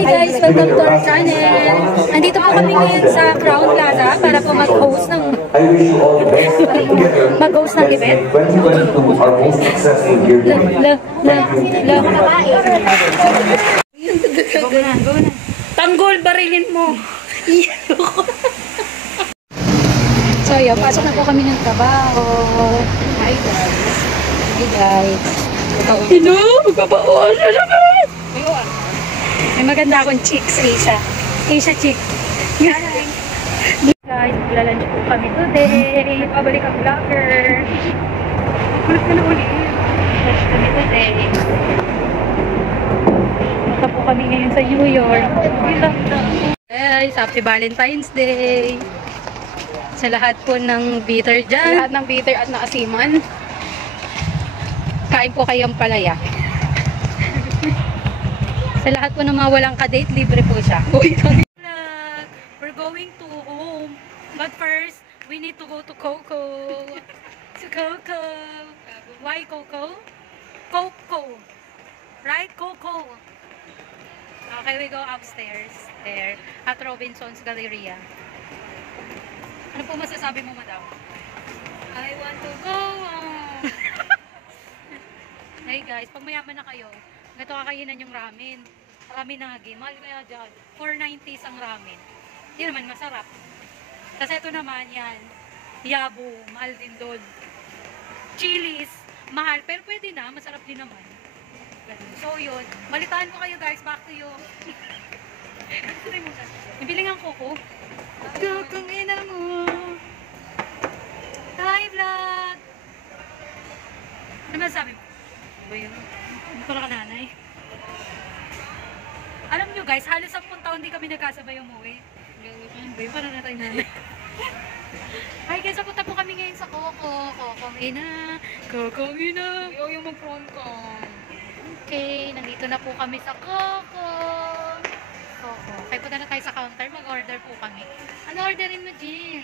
Hi guys! Welcome to our channel! Andito po kami ngayon sa Crown Plaza para po mag-host ng event. Tanggol, barilin mo! So yun, pasok na po kami ng trabaho. Hi guys! Hi guys! Hello! Magpapawala na naman! May maganda akong chicks, Asia. Asia chick. Guys, maglalunch po kami today. Pabalik ang vlogger. Kulit ka na ulit. Lunch kami today. Punta po kami ngayon sa New York. Guys, happy Valentine's Day. Sa lahat po ng bitter dyan. Sa lahat ng bitter at naasiman. Kain po kayong palaya. Sa lahat po ng mga walang ka-date, libre po siya. We're going to home. But first, we need to go to Coco. To Coco. Why Coco? Coco. Right? Coco. Okay, we go upstairs. There. At Robinson's Galleria. Ano po masasabi mo, madam? I want to go home. Hey guys, pag mayaman na kayo, ganito kakainan yung ramen. Ramen nagi. Mahal kaya dyan. 4.90 ang ramen. Hindi naman masarap. Kasi ito naman yan. Yabu. Mahal din doon. Chilies. Mahal. Pero pwede na. Masarap din naman. So yun. Balitaan ko kayo guys. Back to you. Ibiling ang kuko. Kukong ina mo. Hi vlog. Ano masasabi mo? Ba yun? Hindi ko na kananay. Alam nyo guys, halos 10 taon di kami nagkasabay umuwi. Ba yun? Parang natay nanay. Hi guys, punta po kami ngayon sa Coco. Coco ina. Coco ina. Ayaw yung mag-front ko. Okay, nandito na po kami sa Coco. Coco. Kaya punta na tayo sa counter, mag-order po kami. Ano orderin mo, Jim?